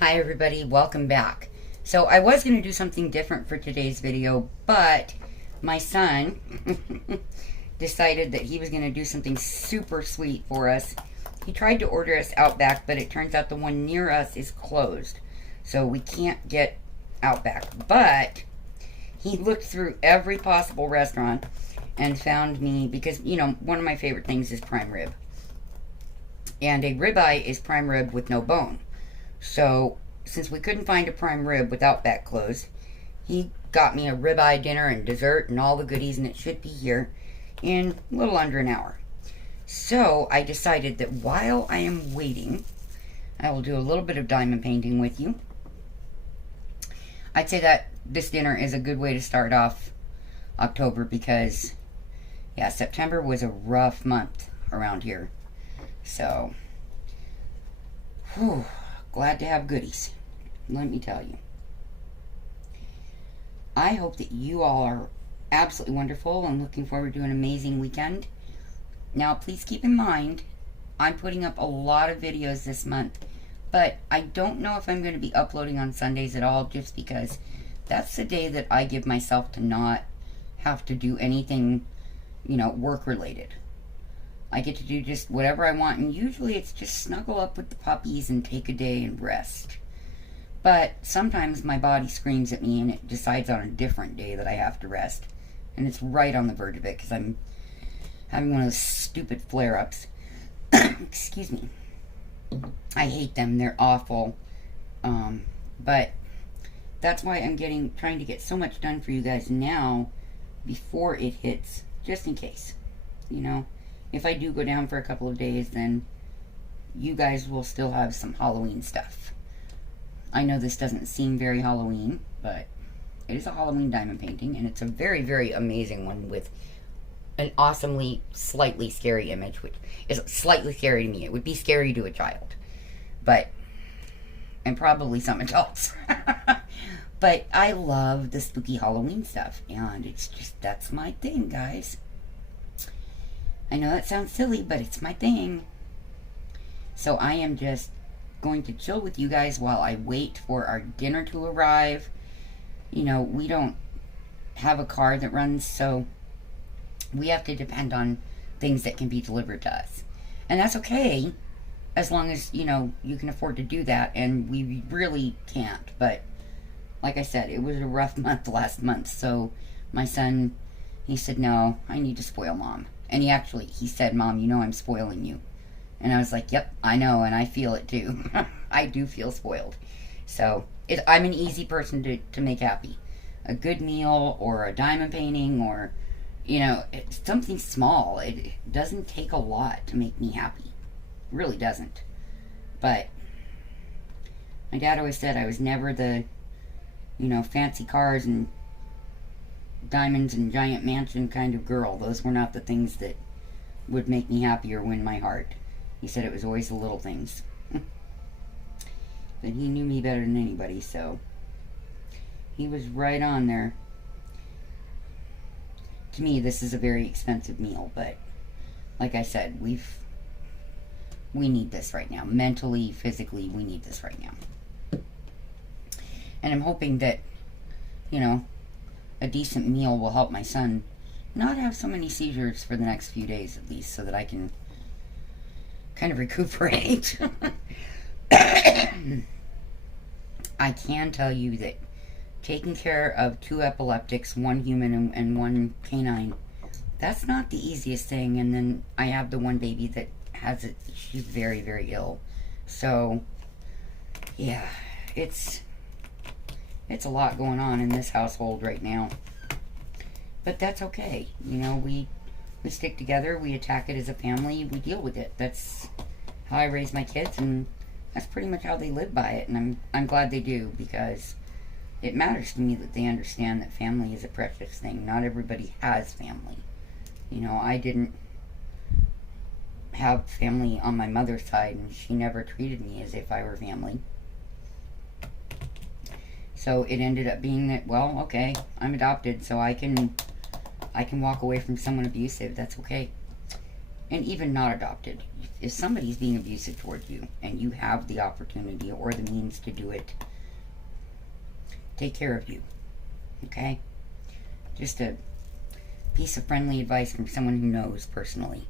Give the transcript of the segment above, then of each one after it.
Hi everybody, welcome back. So I was going to do something different for today's video, but my son decided that he was going to do something super sweet for us. He tried to order us Outback, but it turns out the one near us is closed. So we can't get Outback. But he looked through every possible restaurant and found me, because, you know, one of my favorite things is prime rib. And a ribeye is prime rib with no bone. So, since we couldn't find a prime rib with Outback closed, he got me a ribeye dinner and dessert and all the goodies, and it should be here in a little under an hour. So, I decided that while I am waiting, I will do a little bit of diamond painting with you. I'd say that this dinner is a good way to start off October because, yeah, September was a rough month around here. So, whew. Glad to have goodies, let me tell you. I hope that you all are absolutely wonderful and looking forward to an amazing weekend. Now, please keep in mind, I'm putting up a lot of videos this month, but I don't know if I'm going to be uploading on Sundays at all, just because that's the day that I give myself to not have to do anything, you know, work-related. I get to do just whatever I want, and usually it's just snuggle up with the puppies and take a day and rest. But sometimes my body screams at me and it decides on a different day that I have to rest. And it's right on the verge of it because I'm having one of those stupid flare-ups. Excuse me. I hate them. They're awful. But that's why I'm trying to get so much done for you guys now before it hits, just in case, you know. If I do go down for a couple of days, then you guys will still have some Halloween stuff. I know this doesn't seem very Halloween, but it is a Halloween diamond painting, and it's a very, very amazing one with an awesomely, slightly scary image, which is slightly scary to me. It would be scary to a child, and probably some adults. But I love the spooky Halloween stuff, and it's just, that's my thing, guys. I know that sounds silly, but it's my thing. So I am just going to chill with you guys while I wait for our dinner to arrive. You know, we don't have a car that runs, so we have to depend on things that can be delivered to us. And that's okay, as long as, you know, you can afford to do that, and we really can't. But, like I said, it was a rough month last month, so my son, he said, no, I need to spoil Mom. And he said, Mom, you know I'm spoiling you. And I was like, yep, I know, and I feel it too. I do feel spoiled. So, I'm an easy person to make happy. A good meal, or a diamond painting, or, you know, something small. It doesn't take a lot to make me happy. It really doesn't. But, my dad always said I was never the, you know, fancy cars and diamonds and giant mansion kind of girl. Those were not the things that would make me happy or win my heart. He said it was always the little things. But he knew me better than anybody, so he was right on there. To me, this is a very expensive meal, but like I said, we need this right now. Mentally, physically, we need this right now. And I'm hoping that, you know, a decent meal will help my son not have so many seizures for the next few days, at least, so that I can kind of recuperate. I can tell you that taking care of 2 epileptics, 1 human and 1 canine, that's not the easiest thing. And then I have the one baby that has it. She's very, very ill. So, yeah, it's a lot going on in this household right now. But that's okay. You know, we stick together, we attack it as a family, we deal with it. That's how I raise my kids, and that's pretty much how they live by it. And I'm glad they do, because it matters to me that they understand that family is a precious thing. Not everybody has family. You know, I didn't have family on my mother's side, and she never treated me as if I were family. So it ended up being that, well, okay, I'm adopted, so I can walk away from someone abusive. That's okay. and even not adopted, if somebody's being abusive towards you and you have the opportunity or the means to do it, take care of you. Okay? Just a piece of friendly advice from someone who knows personally.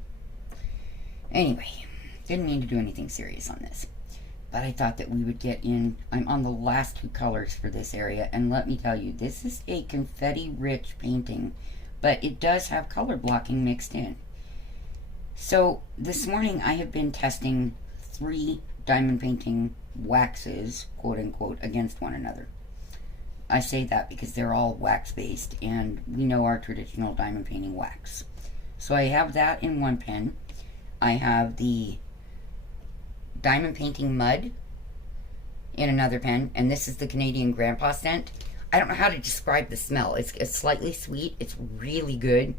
Anyway, didn't mean to do anything serious on this, but I thought that we would get in. I'm on the last 2 colors for this area, and let me tell you, this is a confetti-rich painting, but it does have color blocking mixed in. So this morning I have been testing 3 diamond painting waxes, quote unquote, against one another. I say that because they're all wax based, and we know our traditional diamond painting wax. So I have that in one pen. I have the diamond painting mud in another pen, and this is the Canadian Grandpa scent. I don't know how to describe the smell. It's slightly sweet. It's really good,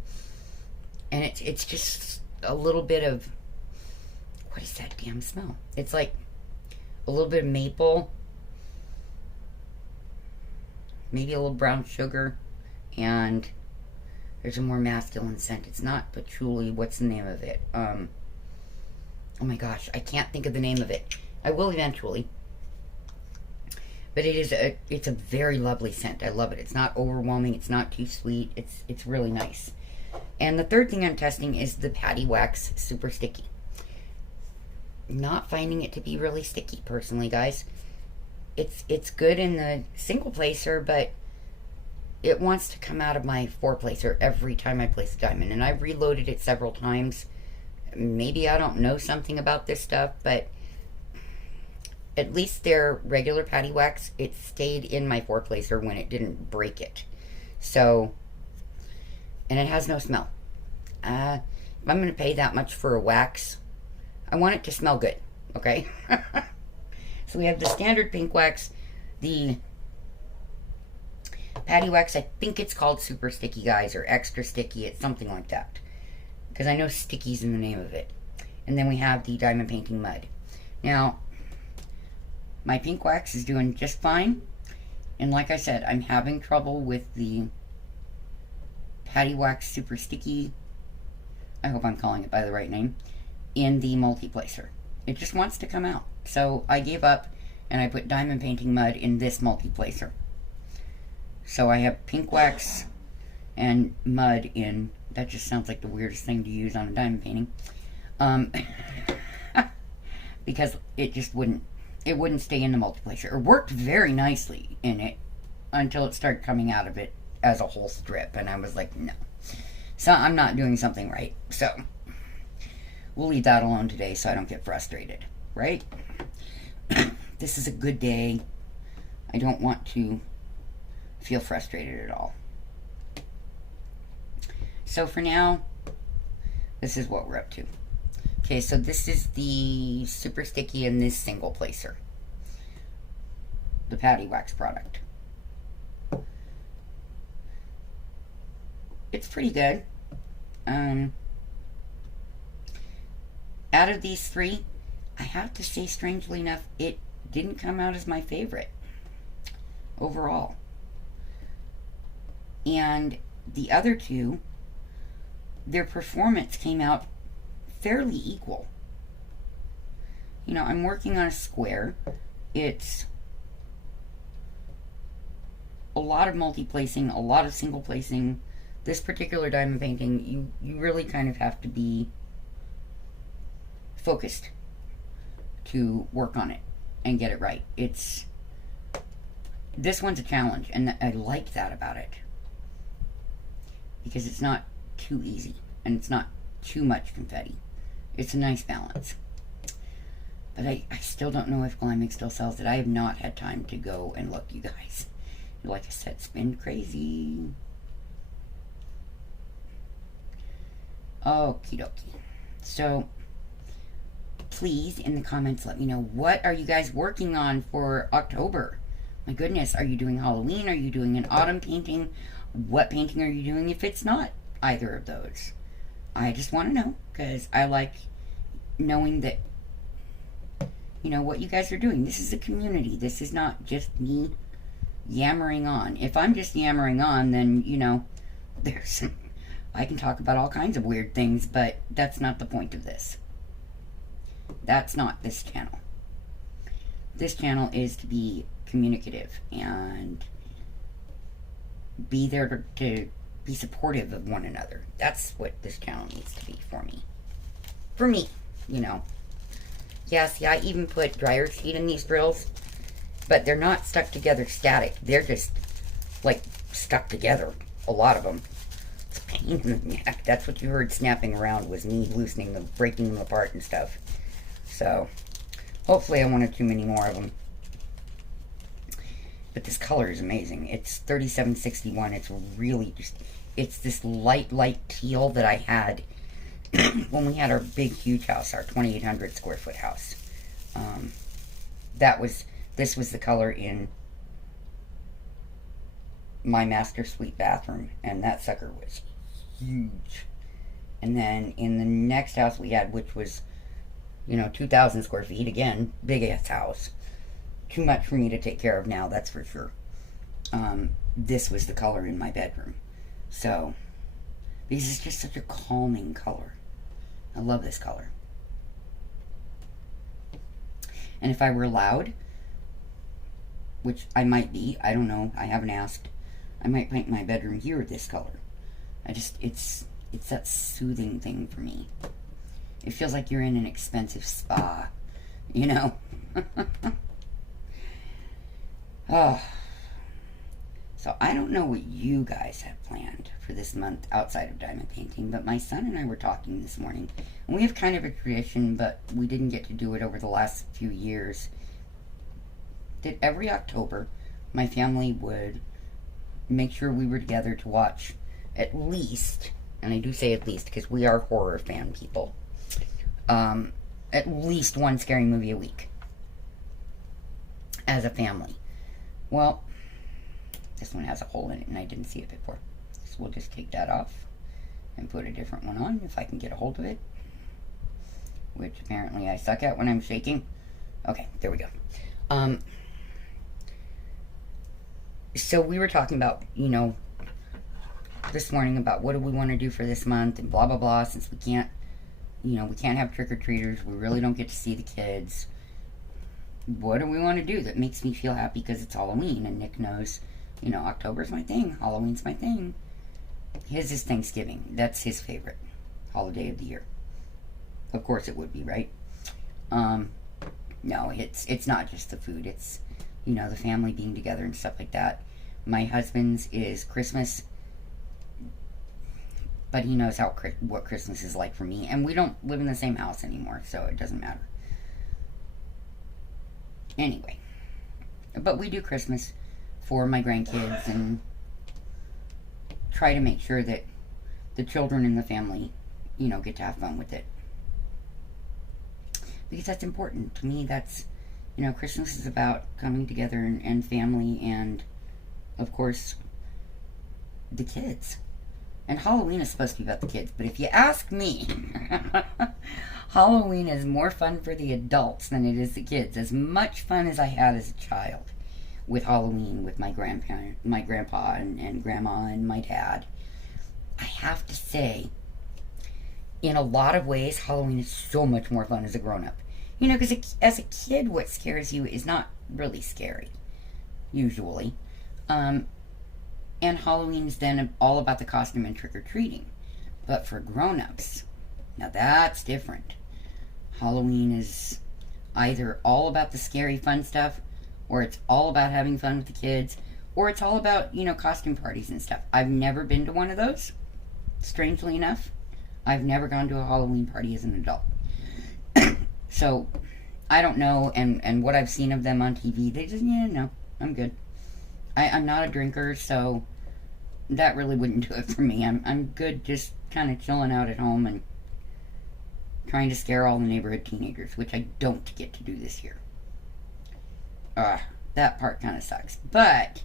and it's just a little bit of, what is that damn smell? It's like a little bit of maple, maybe a little brown sugar, and there's a more masculine scent. It's not patchouli. What's the name of it? Oh my gosh, I can't think of the name of it. I will eventually. But it's a very lovely scent. I love it. It's not overwhelming. It's not too sweet. It's really nice. And the third thing I'm testing is the Patty Wax Super Sticky. Not finding it to be really sticky, personally, guys. It's good in the single placer, but it wants to come out of my 4-placer every time I place a diamond. And I've reloaded it several times. Maybe I don't know something about this stuff, but at least their regular Patty Wax, it stayed in my 4-placer when it didn't break it. So, and it has no smell. If I'm going to pay that much for a wax, I want it to smell good, okay? So we have the standard pink wax, the Patty Wax, I think it's called Super Sticky, guys, or Extra Sticky. It's something like that, because I know sticky's in the name of it. And then we have the diamond painting mud. Now, my pink wax is doing just fine. And like I said, I'm having trouble with the Patty Wax Super Sticky, I hope I'm calling it by the right name, in the multi-placer. It just wants to come out. So I gave up and I put diamond painting mud in this multi-placer. So I have pink wax and mud in. That just sounds like the weirdest thing to use on a diamond painting. Because it just wouldn't stay in the multi-placer. It worked very nicely in it until it started coming out of it as a whole strip, and I was like, no. So I'm not doing something right. So we'll leave that alone today so I don't get frustrated, right? This is a good day. I don't want to feel frustrated at all. So for now, this is what we're up to. Okay, so this is the Super Sticky in this single placer. The Patty Wax product. It's pretty good. Out of these 3, I have to say, strangely enough, it didn't come out as my favorite overall. And the other 2, their performance came out fairly equal. You know, I'm working on a square. It's a lot of multi-placing, a lot of single placing. This particular diamond painting, you really kind of have to be focused to work on it and get it right. This one's a challenge, and I like that about it, because it's not too easy and it's not too much confetti. It's a nice balance. But I still don't know if Glimmick still sells it. I have not had time to go and look, you guys. Like I said, it's been crazy. Okie dokie. So, please, in the comments, let me know, what are you guys working on for October? My goodness, are you doing Halloween? Are you doing an autumn painting? What painting are you doing if it's not either of those? I just want to know, because I like knowing that, you know, what you guys are doing. This is a community. This is not just me yammering on. If I'm just yammering on, then, you know, there's I can talk about all kinds of weird things, but that's not the point of this. That's not this channel. This channel is to be communicative and be there to be supportive of one another. That's what this channel needs to be for me. For me, you know. Yeah, see, I even put dryer sheet in these drills, but they're not stuck together static. They're just, like, stuck together. A lot of them. It's a pain in the neck. That's what you heard snapping around, was me loosening them, breaking them apart and stuff. So, hopefully I won't have too many more of them. But this color is amazing. It's 3761. It's really just, it's this light teal that I had when we had our big, huge house, our 2,800 square foot house. This was the color in my master suite bathroom, and that sucker was huge. And then in the next house we had, which was, you know, 2,000 square feet, again, big ass house. Too much for me to take care of now, that's for sure. This was the color in my bedroom. So, because it's just such a calming color. I love this color. And if I were allowed, which I might be, I don't know, I haven't asked, I might paint my bedroom here this color. It's that soothing thing for me. It feels like you're in an expensive spa, you know? Oh. So I don't know what you guys have planned for this month outside of diamond painting, but my son and I were talking this morning, and we have kind of a tradition, but we didn't get to do it over the last few years, that every October my family would make sure we were together to watch at least, and I do say at least because we are horror fan people, at least one scary movie a week as a family. Well, this one has a hole in it and I didn't see it before, so we'll just take that off and put a different one on if I can get a hold of it, which apparently I suck at when I'm shaking. Okay, there we go. So we were talking about, you know, this morning about what do we want to do for this month and blah blah blah, since we can't, you know, we can't have trick-or-treaters, we really don't get to see the kids. What do we want to do that makes me feel happy because it's Halloween? And Nick knows, you know, October's my thing, Halloween's my thing. His is Thanksgiving. That's his favorite holiday of the year. Of course it would be, right? No, it's not just the food. It's, you know, the family being together and stuff like that. My husband's is Christmas, but he knows what Christmas is like for me. And we don't live in the same house anymore, so it doesn't matter. Anyway, but we do Christmas for my grandkids and try to make sure that the children in the family, you know, get to have fun with it. Because that's important. To me, that's, you know, Christmas is about coming together and family and, of course, the kids. And Halloween is supposed to be about the kids, but if you ask me, Halloween is more fun for the adults than it is the kids. As much fun as I had as a child with Halloween with my grandpa and grandma and my dad, I have to say, in a lot of ways, Halloween is so much more fun as a grown-up. You know, because as a kid, what scares you is not really scary, usually. And Halloween's then all about the costume and trick-or-treating. But for grown-ups, now that's different. Halloween is either all about the scary fun stuff, or it's all about having fun with the kids, or it's all about, you know, costume parties and stuff. I've never been to one of those, strangely enough. I've never gone to a Halloween party as an adult. So, I don't know, and what I've seen of them on TV, they just, yeah, no, I'm good. I'm not a drinker, so that really wouldn't do it for me. I'm good just kind of chilling out at home and trying to scare all the neighborhood teenagers, which I don't get to do this year. That part kind of sucks. But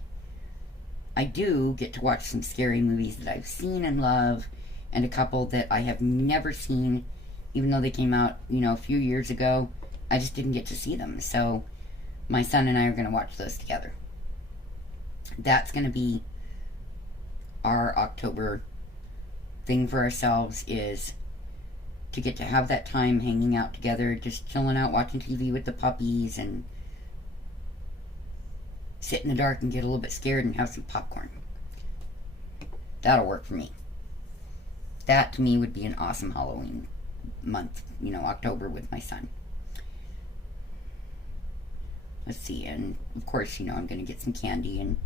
I do get to watch some scary movies that I've seen and love, and a couple that I have never seen, even though they came out, you know, a few years ago. I just didn't get to see them. So my son and I are going to watch those together. That's going to be our October thing for ourselves is to get to have that time hanging out together, just chilling out, watching TV with the puppies, and sit in the dark and get a little bit scared and have some popcorn. That'll work for me. That, to me, would be an awesome Halloween month, October with my son. Let's see, and of course, I'm going to get some candy, and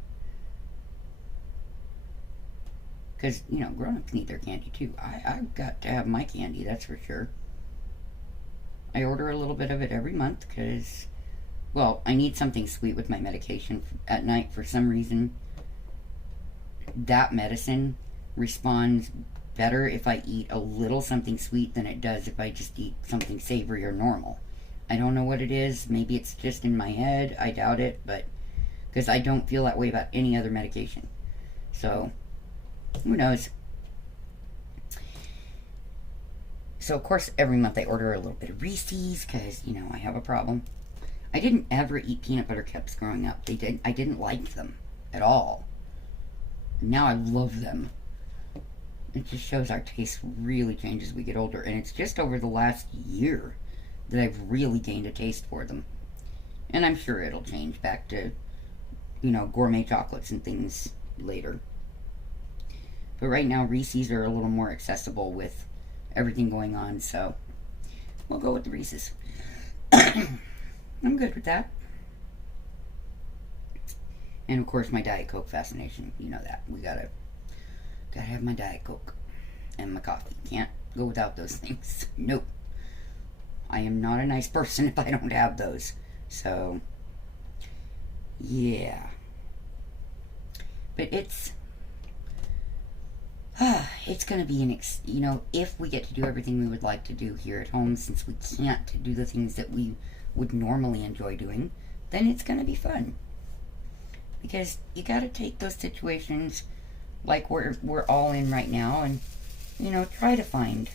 because, grown-ups need their candy too. I've got to have my candy, that's for sure. I order a little bit of it every month because, well, I need something sweet with my medication at night for some reason. That medicine responds better if I eat a little something sweet than it does if I just eat something savory or normal. I don't know what it is. Maybe it's just in my head. I doubt it, but because I don't feel that way about any other medication. So, who knows? So, of course, every month I order a little bit of Reese's because, I have a problem. I didn't ever eat peanut butter cups growing up. I didn't like them at all. Now I love them. It just shows our taste really changes as we get older. And it's just over the last year that I've really gained a taste for them. And I'm sure it'll change back to, gourmet chocolates and things later. But right now, Reese's are a little more accessible with everything going on, so we'll go with the Reese's. I'm good with that. And of course, my Diet Coke fascination. You know that. We gotta have my Diet Coke and my coffee. Can't go without those things. Nope. I am not a nice person if I don't have those. So, yeah. But it's going to be if we get to do everything we would like to do here at home, since we can't do the things that we would normally enjoy doing, then it's going to be fun. Because you got to take those situations like we're all in right now and, try to find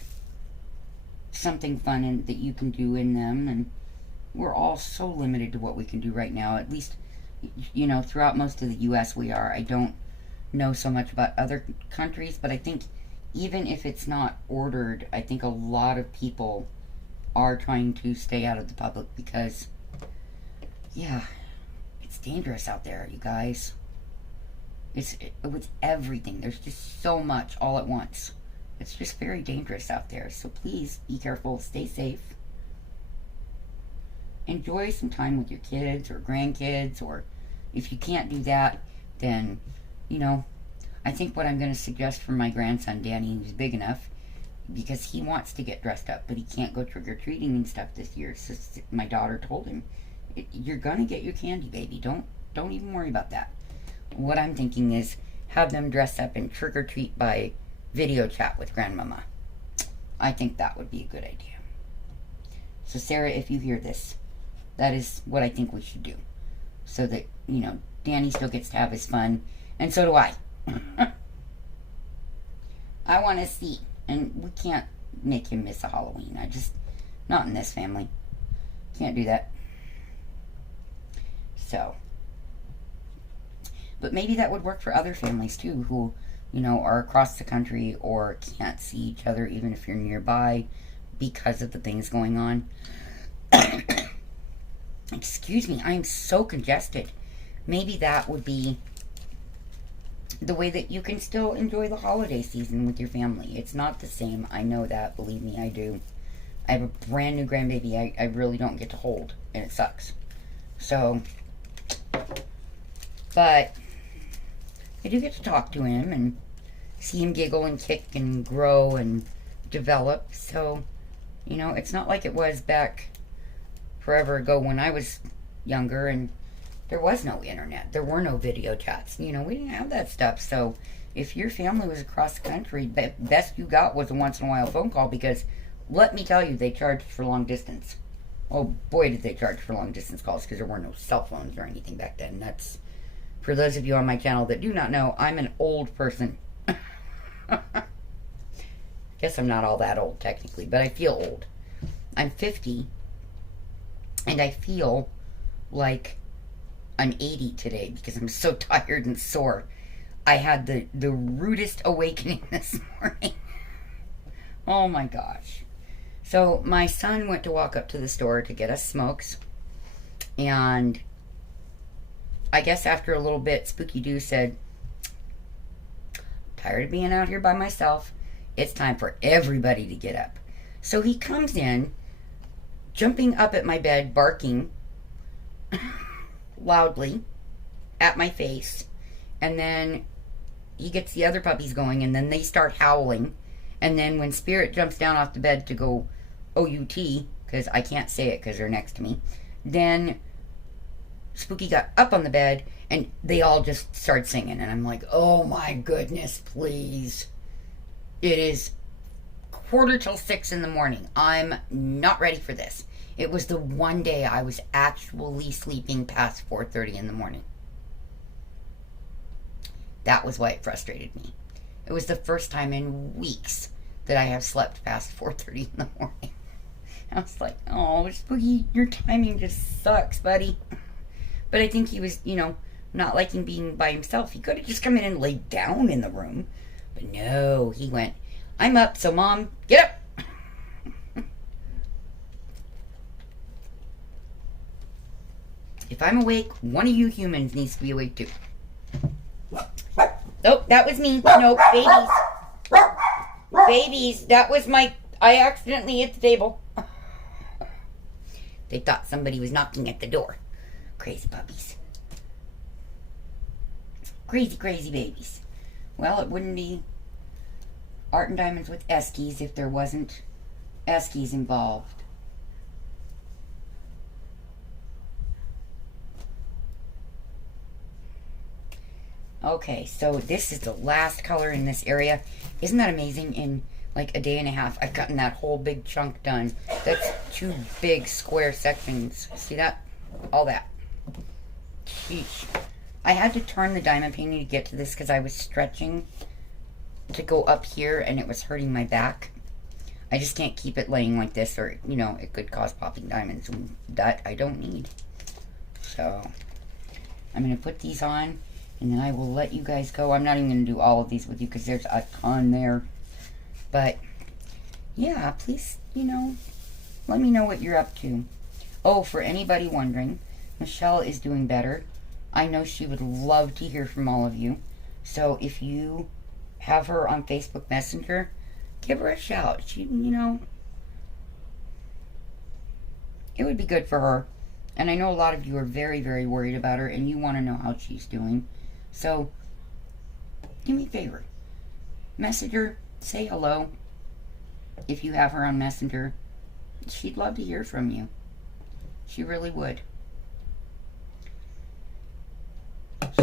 something fun that you can do in them. And we're all so limited to what we can do right now. At least, throughout most of the U.S. we are. I don't know so much about other countries, but I think even if it's not ordered, I think a lot of people are trying to stay out of the public because, yeah, it's dangerous out there, you guys. With everything. There's just so much all at once. It's just very dangerous out there. So please be careful. Stay safe. Enjoy some time with your kids or grandkids. Or if you can't do that, then, I think what I'm going to suggest for my grandson, Danny, who's big enough, because he wants to get dressed up, but he can't go trick-or-treating and stuff this year. So my daughter told him, you're going to get your candy, baby. Don't even worry about that. What I'm thinking is have them dress up and trick-or-treat by video chat with Grandmama. I think that would be a good idea. So Sarah, if you hear this, that is what I think we should do. So that, Danny still gets to have his fun, and so do I. I want to see, and we can't make him miss a Halloween. Not in this family. Can't do that. So, but maybe that would work for other families too, who, are across the country or can't see each other even if you're nearby because of the things going on. Excuse me, I'm so congested. Maybe that would be the way that you can still enjoy the holiday season with your family. It's not the same. I know that. Believe me, I do. I have a brand new grandbaby I really don't get to hold, and it sucks. So, but I do get to talk to him and see him giggle and kick and grow and develop. So, it's not like it was back forever ago when I was younger and there was no internet. There were no video chats. We didn't have that stuff. So if your family was across the country, the best you got was a once-in-a-while phone call, because let me tell you, they charged for long distance. Oh boy, did they charge for long distance calls, because there were no cell phones or anything back then. That's, for those of you on my channel that do not know, I'm an old person. Guess I'm not all that old technically, but I feel old. I'm 50, and I feel like I'm 80 today because I'm so tired and sore. I had the rudest awakening this morning. Oh my gosh. So my son went to walk up to the store to get us smokes, and I guess after a little bit, Spooky Doo said, tired of being out here by myself. It's time for everybody to get up. So he comes in, jumping up at my bed, barking loudly at my face, and then he gets the other puppies going, and then they start howling. And then when Spirit jumps down off the bed to go O-U-T, because I can't say it because they're next to me, then Spooky got up on the bed, and they all just start singing. And I'm like, oh my goodness, please. It is 5:45 in the morning. I'm not ready for this. It was the one day I was actually sleeping past 4:30 in the morning. That was why it frustrated me. It was the first time in weeks that I have slept past 4:30 in the morning. I was like, oh, Spooky, your timing just sucks, buddy. But I think he was, not liking being by himself. He could have just come in and laid down in the room. But no, he went, I'm up, so Mom, get up. If I'm awake, one of you humans needs to be awake too. Oh, that was me. No, babies. Babies, that was I accidentally hit the table. They thought somebody was knocking at the door. Crazy puppies. Crazy, crazy babies. Well, it wouldn't be Art and Diamonds with Eskies if there wasn't Eskies involved. Okay, so this is the last color in this area. Isn't that amazing? In like a day and a half, I've gotten that whole big chunk done. That's 2 big square sections. See that? All that. Sheesh. I had to turn the diamond painting to get to this because I was stretching to go up here and it was hurting my back. I just can't keep it laying like this, or, it could cause popping diamonds, and that I don't need. So, I'm going to put these on, and then I will let you guys go. I'm not even going to do all of these with you because there's a ton there. But, yeah, please, let me know what you're up to. Oh, for anybody wondering, Michelle is doing better. I know she would love to hear from all of you. So if you have her on Facebook Messenger, give her a shout. She, it would be good for her. And I know a lot of you are very, very worried about her, and you want to know how she's doing. So, do me a favor. Message her, say hello. If you have her on Messenger, she'd love to hear from you. She really would.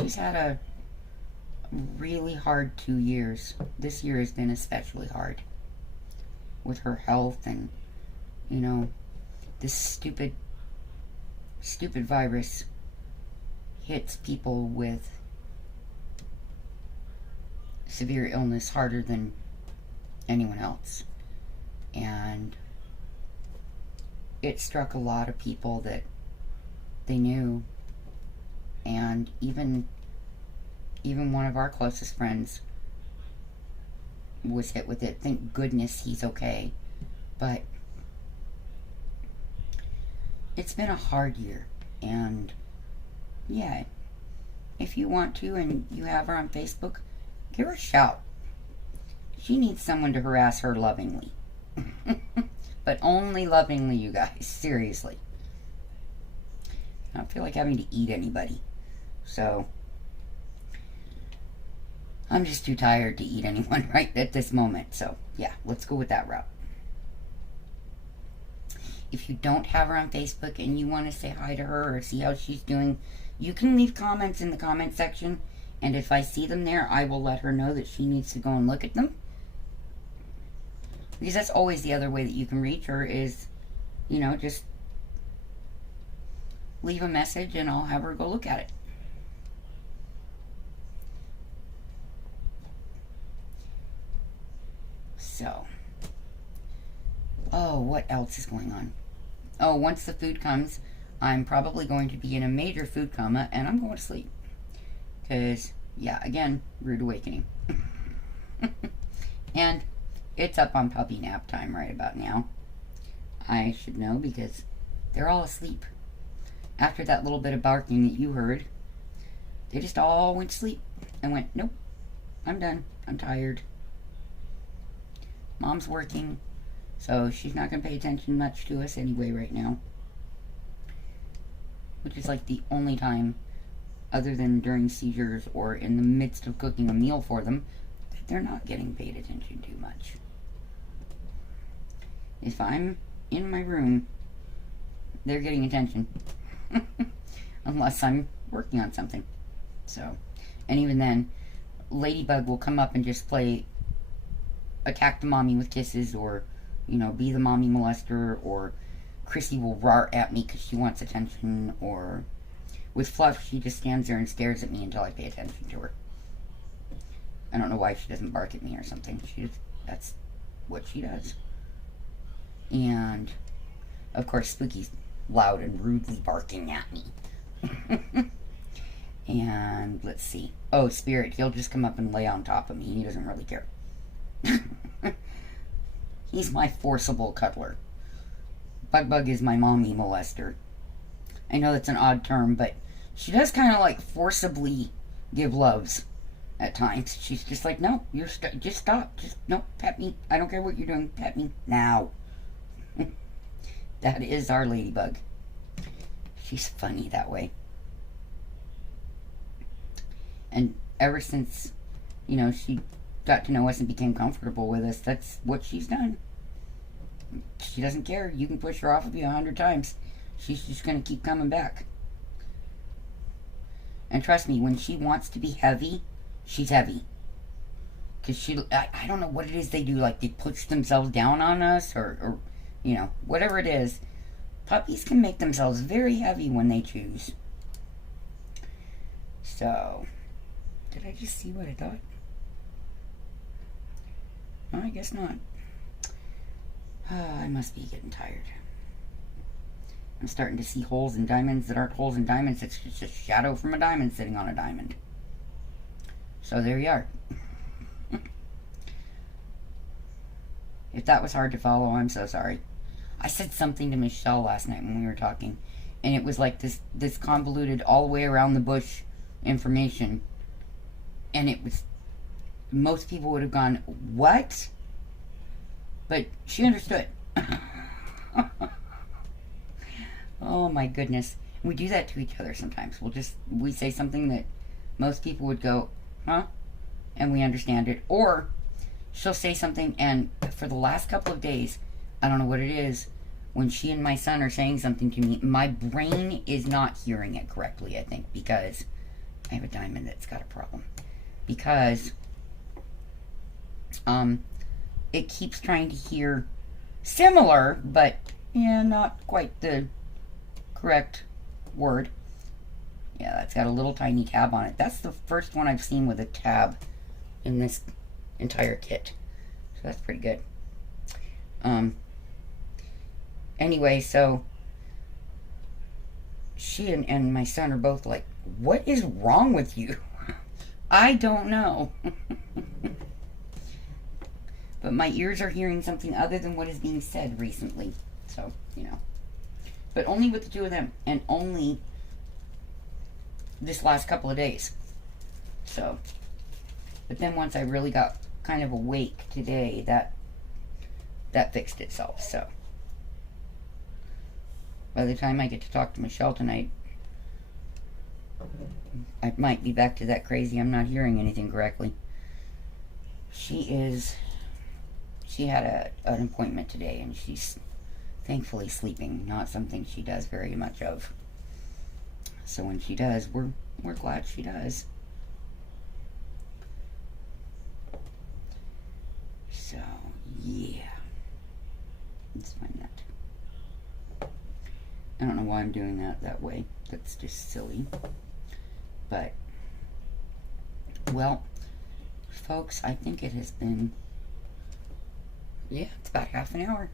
She's had a really hard 2 years. This year has been especially hard with her health, and this stupid virus hits people with severe illness harder than anyone else, and it struck a lot of people that they knew. And even one of our closest friends was hit with it. Thank goodness he's okay. But it's been a hard year. And yeah, if you want to and you have her on Facebook, give her a shout. She needs someone to harass her lovingly. But only lovingly, you guys. Seriously. I don't feel like having to eat anybody. So, I'm just too tired to eat anyone right at this moment. So, yeah, let's go with that route. If you don't have her on Facebook and you want to say hi to her or see how she's doing, you can leave comments in the comment section. And if I see them there, I will let her know that she needs to go and look at them. Because that's always the other way that you can reach her is, just leave a message and I'll have her go look at it. So, oh, what else is going on? Oh, once the food comes, I'm probably going to be in a major food coma and I'm going to sleep. Because, yeah, again, rude awakening. And It's up on puppy nap time right about now. I should know because they're all asleep. After that little bit of barking that you heard, they just all went to sleep and went, nope, I'm done. I'm tired. Mom's working, so she's not going to pay attention much to us anyway right now. Which is like the only time, other than during seizures or in the midst of cooking a meal for them, that they're not getting paid attention to much. If I'm in my room, they're getting attention. Unless I'm working on something. So, and even then, Ladybug will come up and just play attack the mommy with kisses, or, you know, be the mommy molester, or Chrissy will roar at me because she wants attention, or with Fluff, she just stands there and stares at me until I pay attention to her. I don't know why she doesn't bark at me or something. That's what she does. And, of course, Spooky's loud and rudely barking at me. And let's see. Oh, Spirit, he'll just come up and lay on top of me. He doesn't really care. He's my forcible cuddler. Bug is my mommy molester. I know that's an odd term, but she does kind of like forcibly give loves at times. She's just like, no, just stop. Just, no, pet me. I don't care what you're doing. Pet me now. That is our Ladybug. She's funny that way. And ever since, you know, she got to know us and became comfortable with us, that's what she's done. She doesn't care. You can push her off of you 100 times. She's just going to keep coming back. And trust me, when she wants to be heavy, she's heavy. Because I don't know what it is they do. Like, they push themselves down on us, or you know, whatever it is. Puppies can make themselves very heavy when they choose. So, did I just see what I thought? No, I guess not. I must be getting tired. I'm starting to see holes in diamonds that aren't holes in diamonds. It's just a shadow from a diamond sitting on a diamond. So there you are. If that was hard to follow, I'm so sorry. I said something to Michelle last night when we were talking, and it was like this convoluted all the way around the bush information, and it was, most people would have gone, what? But she understood. Oh my goodness. We do that to each other sometimes. We say something that most people would go, huh? And we understand it. Or she'll say something, and for the last couple of days, I don't know what it is, when she and my son are saying something to me, my brain is not hearing it correctly, I think, because I have a diamond that's got a problem. Because it keeps trying to hear similar, but yeah, not quite the correct word. Yeah, that's got a little tiny tab on it. That's the first one I've seen with a tab in this entire kit. So that's pretty good. Anyway, so she and my son are both like, what is wrong with you? I don't know. But my ears are hearing something other than what is being said recently. So, you know. But only with the two of them. And only this last couple of days. So. But then once I really got kind of awake today, that fixed itself. So. By the time I get to talk to Michelle tonight, I might be back to that crazy I'm not hearing anything correctly. She had an appointment today, and she's thankfully sleeping. Not something she does very much of. So when she does, we're glad she does. So, yeah. Let's find that. I don't know why I'm doing that way. That's just silly. But, well, folks, I think it has been, yeah, it's about half an hour.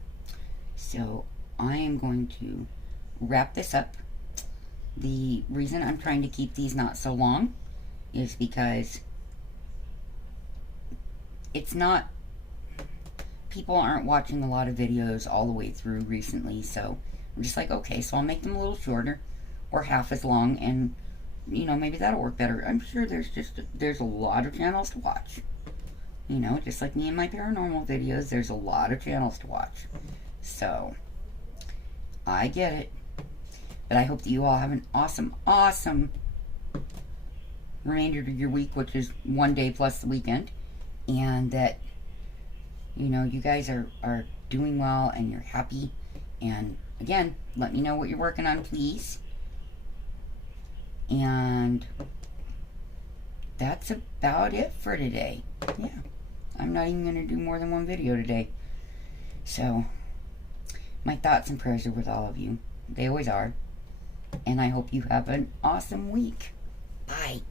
So, I am going to wrap this up. The reason I'm trying to keep these not so long is because it's not, people aren't watching a lot of videos all the way through recently, so I'm just like, okay, so I'll make them a little shorter or half as long, and you know, maybe that'll work better. I'm sure there's a lot of channels to watch. You know, just like me and my paranormal videos, there's a lot of channels to watch. So, I get it. But I hope that you all have an awesome, awesome remainder of your week, which is one day plus the weekend. And that, you know, you guys are doing well and you're happy. And again, let me know what you're working on, please. And that's about it for today. Yeah. I'm not even going to do more than one video today. So, my thoughts and prayers are with all of you. They always are. And I hope you have an awesome week. Bye.